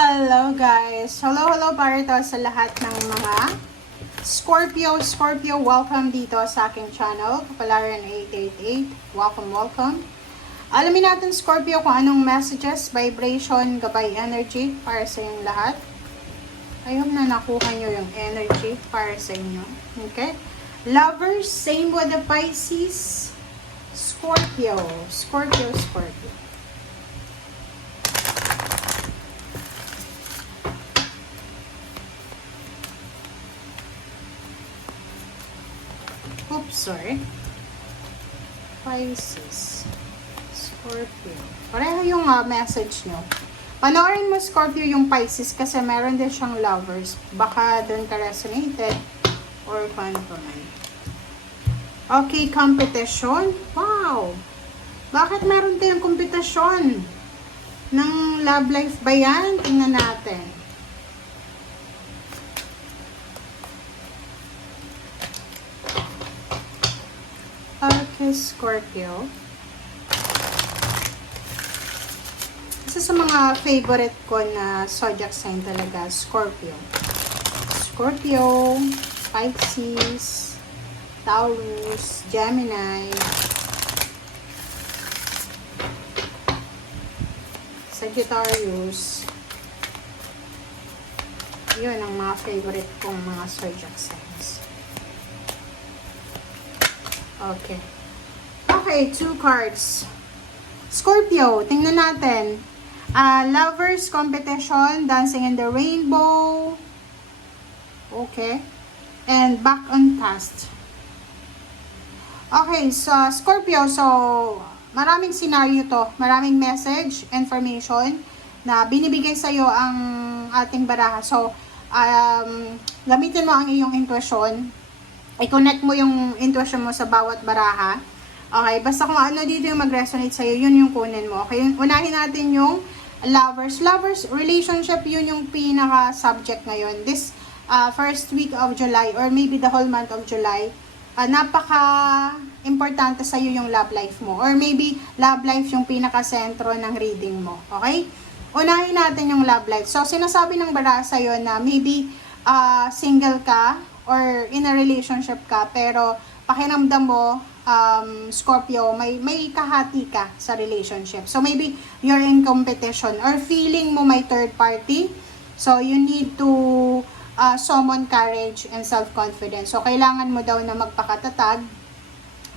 Hello guys! Hello para to sa lahat ng mga Scorpio, welcome dito sa aking channel, Kapalaran 888. Welcome. Alamin natin Scorpio kung anong messages, vibration, gabay energy para sa inyong lahat. I hope na nakuha nyo yung energy para sa inyo. Okay? Lovers, same with the Pisces. Scorpio. Oops, sorry. Pisces. Scorpio. Pareho yung message nyo. Panoorin mo Scorpio yung Pisces kasi meron din siyang lovers. Baka doon ka resonated or paano pa man. Okay, competition. Wow! Bakit meron tayong competition? Ng love life ba yan? Tingnan natin. Okay, Scorpio. Isa sa mga favorite ko na zodiac sign talaga, Scorpio. Scorpio, Pisces, Taurus, Gemini, Sagittarius. Yun ang mga favorite kong mga zodiac signs. Okay. Okay, 2 cards. Scorpio, tingnan natin. Lovers, competition, dancing in the rainbow. Okay. And back on task. Okay, so Scorpio, so maraming scenario to. Maraming message, information na binibigay sa'yo ang ating baraha. So, gamitin mo ang iyong intuition. I-connect mo yung intuition mo sa bawat baraha. Okay, basta kung ano dito yung mag-resonate sa'yo, yun yung kunin mo. Okay, unahin natin yung lovers. Lovers, relationship, yun yung pinaka-subject ngayon. This first week of July or maybe the whole month of July, napaka-importante sa'yo yung love life mo. Or maybe love life yung pinaka-sentro ng reading mo. Okay? Unahin natin yung love life. So, sinasabi ng baraha sa'yo na maybe single ka, or in a relationship ka, pero pakiramdam mo, Scorpio, may kahati ka sa relationship. So, maybe you're in competition or feeling mo may third party. So, you need to summon courage and self-confidence. So, kailangan mo daw na magpakatatag.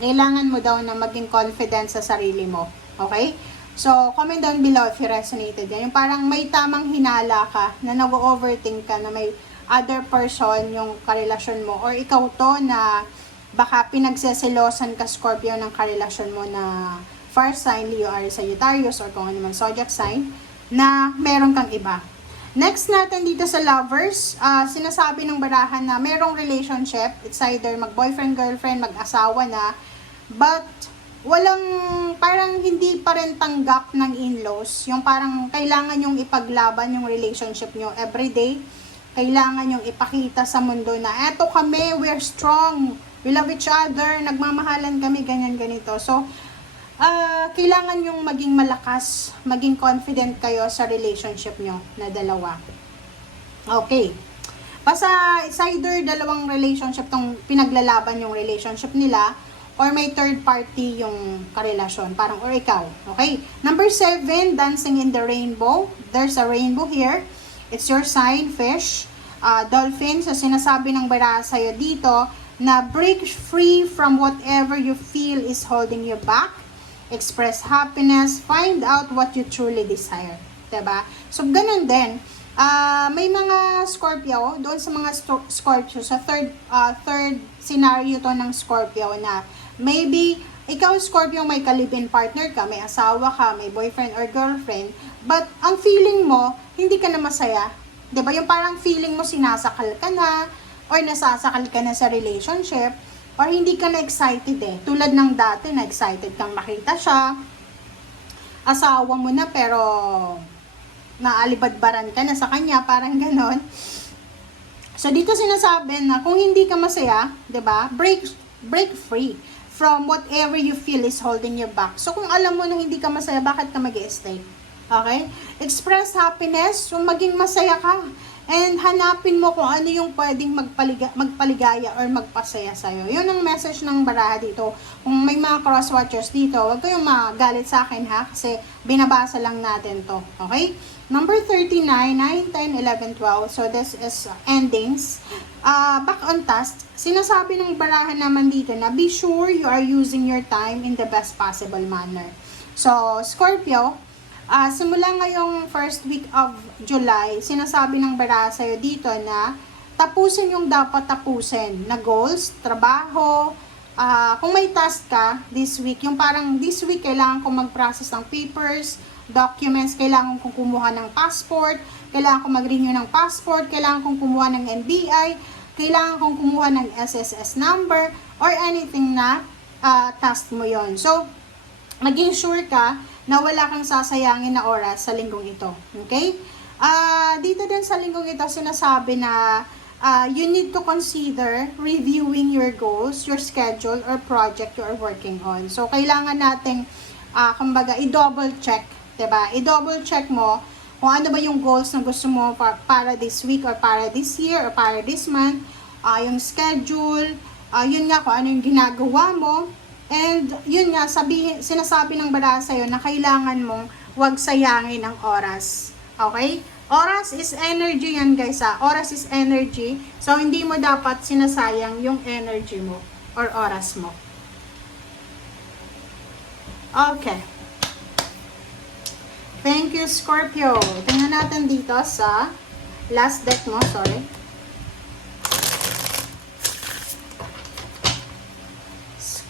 Kailangan mo daw na maging confident sa sarili mo. Okay? So, comment down below if you resonated yan. Yung parang may tamang hinala ka, na nag-overthink ka, na may other person yung karelasyon mo, or ikaw to na baka pinagseselosan ka Scorpio ng karelasyon mo na fire sign, Leo or Sagittarius or kung ano man zodiac sign, na meron kang iba. Next natin dito sa lovers, sinasabi ng barahan na merong relationship, it's either mag-boyfriend, girlfriend, mag-asawa na, but walang, parang hindi pa rin tanggap ng in-laws, yung parang kailangan yung ipaglaban yung relationship nyo everyday. Kailangan yung ipakita sa mundo na eto kami, we're strong, we love each other, nagmamahalan kami, ganyan-ganito. So, kailangan yung maging malakas, maging confident kayo sa relationship nyo na dalawa. Okay. Basta, it's either dalawang relationship tong pinaglalaban yung relationship nila, or may third party yung karelasyon, parang or ikaw. Okay? Number 7, dancing in the rainbow. There's a rainbow here. It's your sign, fish, dolphin. So, sinasabi ng baraha sa'yo dito na break free from whatever you feel is holding you back. Express happiness. Find out what you truly desire. Diba? So, ganun din. May mga Scorpio, doon sa mga Scorpio, sa third scenario to ng Scorpio na maybe ikaw Scorpio may kalibin partner ka, may asawa ka, may boyfriend or girlfriend, but ang feeling mo, hindi ka na masaya. 'Di ba? Yung parang feeling mo sinasakal ka na or nasasakal ka na sa relationship or hindi ka na excited eh. Tulad ng dati na excited kang makita siya. Asawa mo na pero naalibadbaran ka na sa kanya, parang ganon. So dito sinasabi na kung hindi ka masaya, 'di ba? Break free from whatever you feel is holding you back. So kung alam mo na hindi ka masaya, bakit ka mag-i-stay? Okay? Express happiness, so maging masaya ka. And hanapin mo kung ano yung pwedeng magpaligaya or magpasaya sa'yo. Yun ang message ng baraha dito. Kung may mga cross-watchers dito, huwag kayong magalit sa akin ha, kasi binabasa lang natin to. Okay? Number 39, 9, 10, 11, 12. So this is endings. Back on task, sinasabi ng baraha naman dito na be sure you are using your time in the best possible manner. So, Scorpio, simula ngayong first week of July, sinasabi ng baraha sa'yo dito na tapusin yung dapat tapusin na goals, trabaho, kung may task ka this week, yung parang this week kailangan kong mag-process ng papers, documents, kailangan kong kumuha ng passport, kailangan kong mag-renew ng passport, kailangan kong kumuha ng NBI, kailangan kong kumuha ng SSS number, or anything na task mo yon. So, maging sure ka na wala kang sasayangin na oras sa linggong ito. Okay? Dito din sa linggong ito, sinasabi na you need to consider reviewing your goals, your schedule, or project you are working on. So, kailangan nating, kumbaga, i-double check. Diba? I-double check mo kung ano ba yung goals na gusto mo para this week, or para this year, or para this month. Yung schedule, yun nga kung ano yung ginagawa mo. And yun nga, sinasabi ng baraha sa'yo na kailangan mong huwag sayangin ng oras. Okay? Oras is energy yan guys ha. Oras is energy. So, hindi mo dapat sinasayang yung energy mo or oras mo. Okay. Thank you, Scorpio. Tingnan natin dito sa last deck mo. Sorry.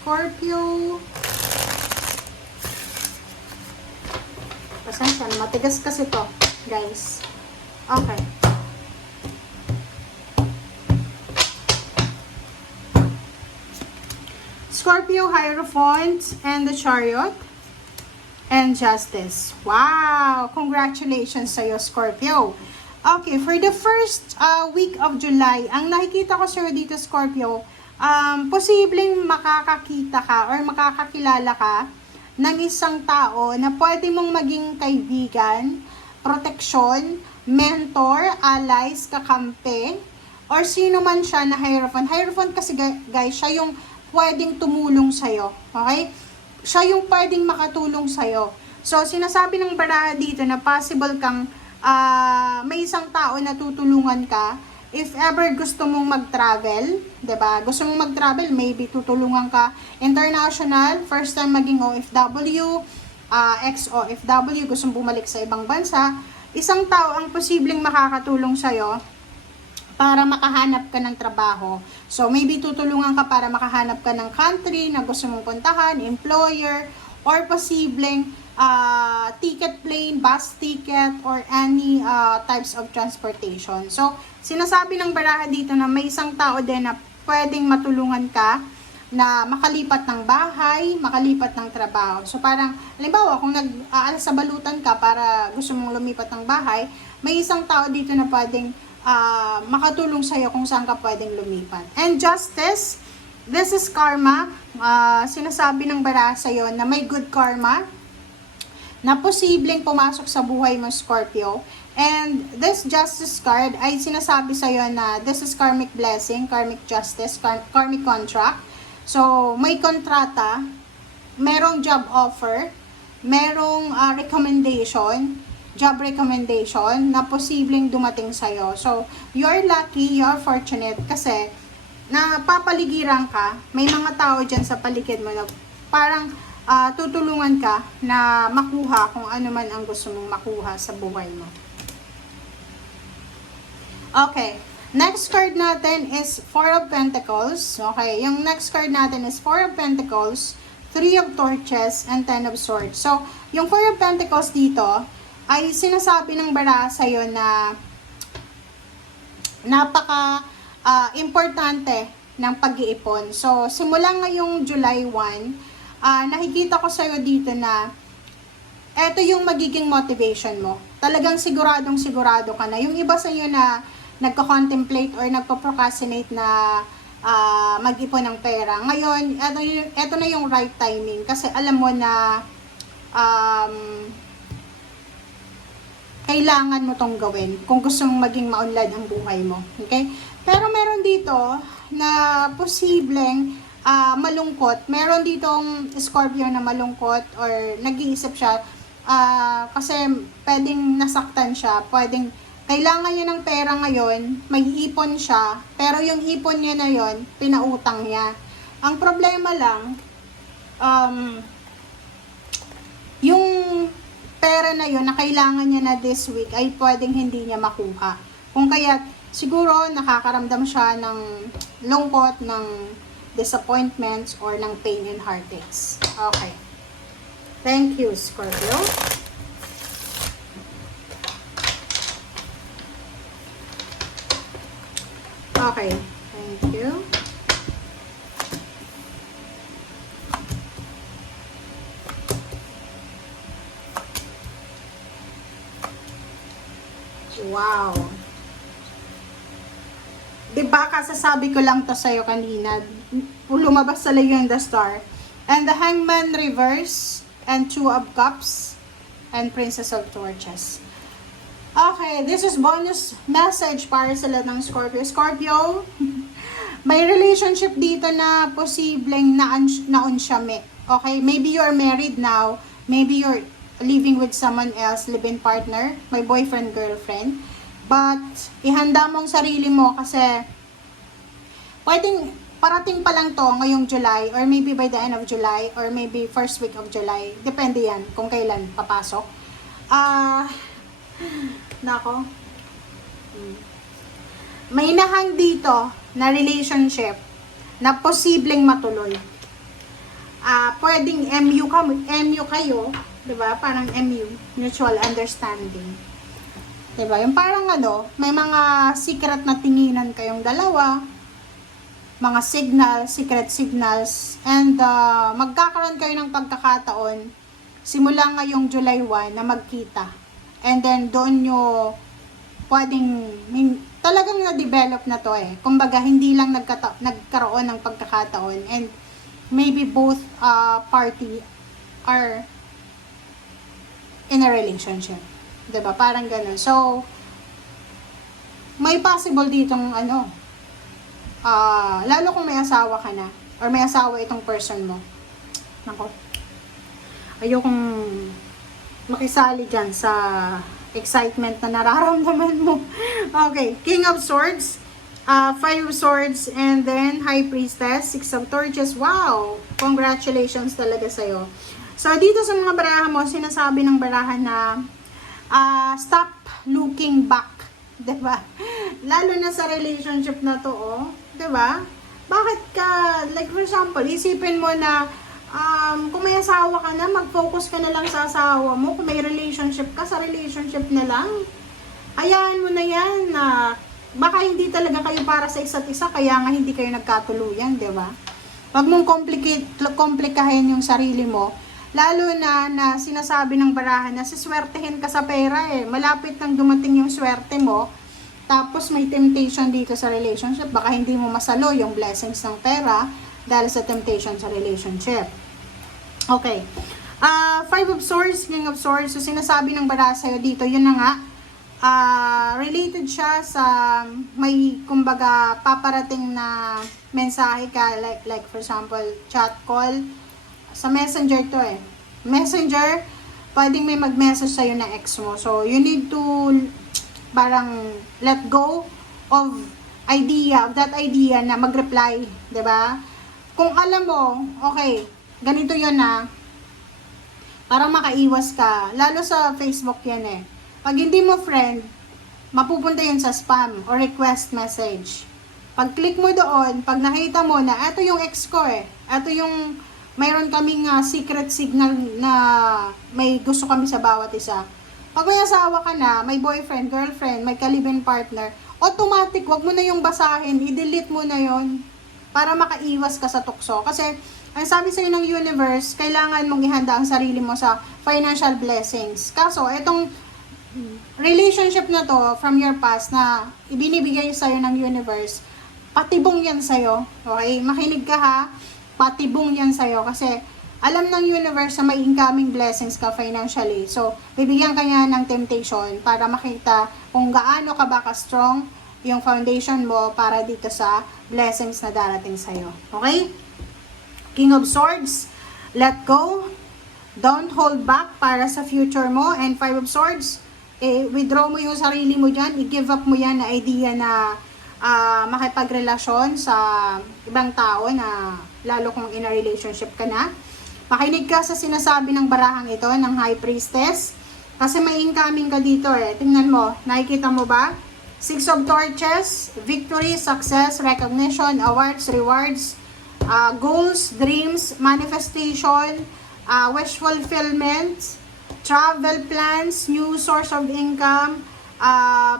Scorpio. Pasensya na, matigas kasi to, guys. Okay. Scorpio, Hierophant, and the Chariot, and Justice. Wow! Congratulations sa'yo, Scorpio. Okay, for the first week of July, ang nakikita ko sa'yo dito, Scorpio, posibleng makakakita ka or makakakilala ka ng isang tao na pwede mong maging kaibigan, proteksyon, mentor, allies, kakampi, or sino man siya na Hierophant. Hierophant kasi guys, siya yung pwedeng tumulong sa'yo. Okay? Siya yung pwedeng makatulong sa'yo. So, sinasabi ng baraha dito na possible kang may isang tao na tutulungan ka. If ever gusto mong mag-travel, 'di ba? Gusto mong mag-travel, maybe tutulungan ka international, first time maging OFW, ex-OFW, gusto mong bumalik sa ibang bansa, isang tao ang posibleng makakatulong sa iyo para makahanap ka ng trabaho. So maybe tutulungan ka para makahanap ka ng country na gusto mong puntahan, employer, or posibleng ticket plane, bus ticket, or any types of transportation. So, sinasabi ng baraha dito na may isang tao din na pwedeng matulungan ka na makalipat ng bahay, makalipat ng trabaho. So, parang, halimbawa, kung nag-aalas sa balutan ka para gusto mong lumipat ng bahay, may isang tao dito na pwedeng makatulong sa'yo kung saan ka pwedeng lumipat. And Justice, this is karma. Sinasabi ng baraha sa'yo na may good karma na posibleng pumasok sa buhay mo, Scorpio. And this justice card ay sinasabi sa'yo na this is karmic blessing, karmic justice, karmic contract. So, may kontrata, merong job offer, merong recommendation, job recommendation na posibleng dumating sa'yo. So, you're lucky, you're fortunate kasi napapaligiran ka, may mga tao dyan sa paligid mo na parang tutulungan ka na makuha kung ano man ang gusto mong makuha sa buhay mo. Okay, next card natin is Four of Pentacles. Okay, yung next card natin is Four of Pentacles, Three of Torches, and Ten of Swords. So, yung Four of Pentacles dito ay sinasabi ng baraha sa'yo na napaka importante ng pag-iipon. So, simula ngayong July 1, nakikita ko sa'yo dito na eto yung magiging motivation mo. Talagang siguradong sigurado ka na. Yung iba sa'yo na nagko-contemplate or nagpo-procrastinate na mag-ipon ng pera. Ngayon, eto na yung right timing. Kasi alam mo na kailangan mo tong gawin kung gusto mong maging maunlad ang buhay mo. Okay? Pero meron dito na posibleng malungkot. Meron ditong Scorpio na malungkot or nag-iisip siya kasi pwedeng nasaktan siya, pwedeng kailangan niya ng pera ngayon, may ipon siya, pero yung ipon niya na yon pinautang niya. Ang problema lang, yung pera na yon na kailangan niya na this week ay pwedeng hindi niya makuha. Kung kaya siguro nakakaramdam siya ng lungkot, ng disappointments, or ng pain and heartaches. Okay. Thank you, Scorpio. Okay. Thank you. Wow. Diba, kasasabi ko lang to sa'yo kanina. Lumabas talaga yung the star. And the Hangman reverse, and Two of Cups, and Princess of Torches. Okay, this is bonus message para sa lahat ng Scorpio. Scorpio, may relationship dito na posibleng naunsyame. Okay, maybe you're married now, maybe you're living with someone else, live-in partner, my boyfriend, girlfriend. But, ihanda mong sarili mo kasi pwedeng parating pa lang to ngayong July or maybe by the end of July or maybe first week of July. Depende yan kung kailan papasok. Nako. May nahang dito na relationship na posibleng matuloy. Pwedeng MU kayo, 'di ba? Parang MU, mutual understanding. 'Di ba? Yung parang may mga secret na tinginan kayong dalawa, mga secret signals, and magkakaroon kayo ng pagkakataon simula ngayong July 1 na magkita. And then doon nyo pwedeng talagang na-develop na to eh. Kumbaga hindi lang nagkaroon ng pagkakataon, and maybe both party are in a relationship. 'Di ba? Parang ganun. So may possible ditong lalo kung may asawa ka na or may asawa itong person mo. Nako. Ayokong makisali dyan sa excitement na nararamdaman mo. Okay, King of Swords, Five of Swords, and then High Priestess, Six of Torches. Wow! Congratulations talaga sa'yo. So, dito sa mga baraha mo, sinasabi ng baraha na stop looking back. Diba? Lalo na sa relationship na to, diba? Bakit ka, like for example, isipin mo na kung may asawa ka na, mag-focus ka na lang sa asawa mo. Kung may relationship ka, sa relationship na lang. Hayaan mo na yan na baka hindi talaga kayo para sa isa't isa, kaya nga hindi kayo nagkatuluyan, di ba? Huwag mong komplikahin yung sarili mo. Lalo na sinasabi ng barahan na siswertehin ka sa pera eh. Malapit nang dumating yung swerte mo, tapos may temptation dito sa relationship. Baka hindi mo masalo yung blessings ng pera dahil sa temptation sa relationship. Okay. Five of Swords, King of Swords. So, sinasabi ng baraha sa'yo dito, yun na nga. Related siya sa may, kumbaga, paparating na mensahe ka. Like for example, chat call. Sa messenger to eh. Messenger, pwedeng may mag-message sa'yo na ex mo. So, you need to parang let go of that idea na mag-reply. 'Di ba? Kung alam mo, okay, ganito yun para makaiwas ka. Lalo sa Facebook yan eh. Pag hindi mo friend, mapupunta yun sa spam or request message. Pag click mo doon, pag nakita mo na, eto yung ex ko eh. Eto yung, mayroon kaming secret signal na may gusto kami sa bawat isa. Pag may asawa ka na, may boyfriend, girlfriend, may ka-live-in partner, automatic, wag mo na yung basahin, i-delete mo na yon para makaiwas ka sa tukso. Kasi, ang sabi sa'yo ng universe, kailangan mong ihanda ang sarili mo sa financial blessings. Kaso, itong relationship na to from your past na ibinibigay sa'yo ng universe, patibong yan sa'yo. Okay? Makinig ka ha, patibong yan sa'yo. Kasi, alam ng universe na may incoming blessings ka financially. So, bibigyan ka niya ng temptation para makita kung gaano ka ba ka-strong yung foundation mo para dito sa blessings na darating sa'yo. Okay? King of Swords, let go. Don't hold back para sa future mo. And Five of Swords, withdraw mo yung sarili mo dyan. I-give up mo yan na idea na makipagrelasyon sa ibang tao na lalo kung in a relationship ka na. Makinig ka sa sinasabi ng barahang ito, ng High Priestess. Kasi may incoming ka dito Tingnan mo, nakikita mo ba? Six of Torches, victory, success, recognition, awards, rewards, goals, dreams, manifestation, wish fulfillment, travel plans, new source of income,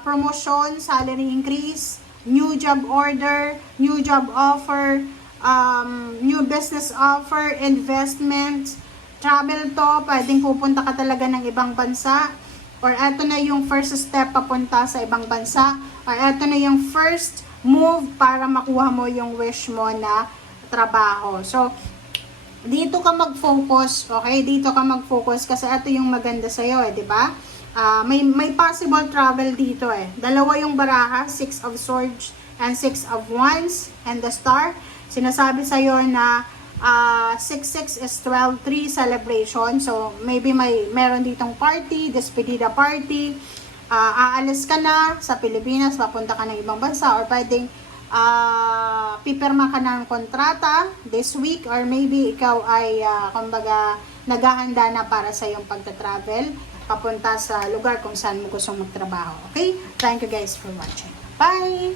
promotion, salary increase, new job order, new job offer, new business offer, investment, travel to, pwedeng pupunta ka talaga ng ibang bansa, or eto na yung first step papunta sa ibang bansa, or eto na yung first move para makuha mo yung wish mo na trabaho. So, dito ka mag-focus, okay? Dito ka mag-focus kasi ito yung maganda sa'yo, di ba? May possible travel dito Dalawa yung baraha, Six of Swords and Six of Wands and the Star. Sinasabi sa'yo na 6-6 is 12-3 celebration. So, maybe meron ditong party, despedida party. Aalis ka na sa Pilipinas, papunta ka ng ibang bansa, or pwedeng pipirma ka ng kontrata this week, or maybe ikaw ay kumbaga naghahanda na para sa iyong pagta-travel papunta sa lugar kung saan mo gustong magtrabaho. Okay? Thank you guys for watching. Bye!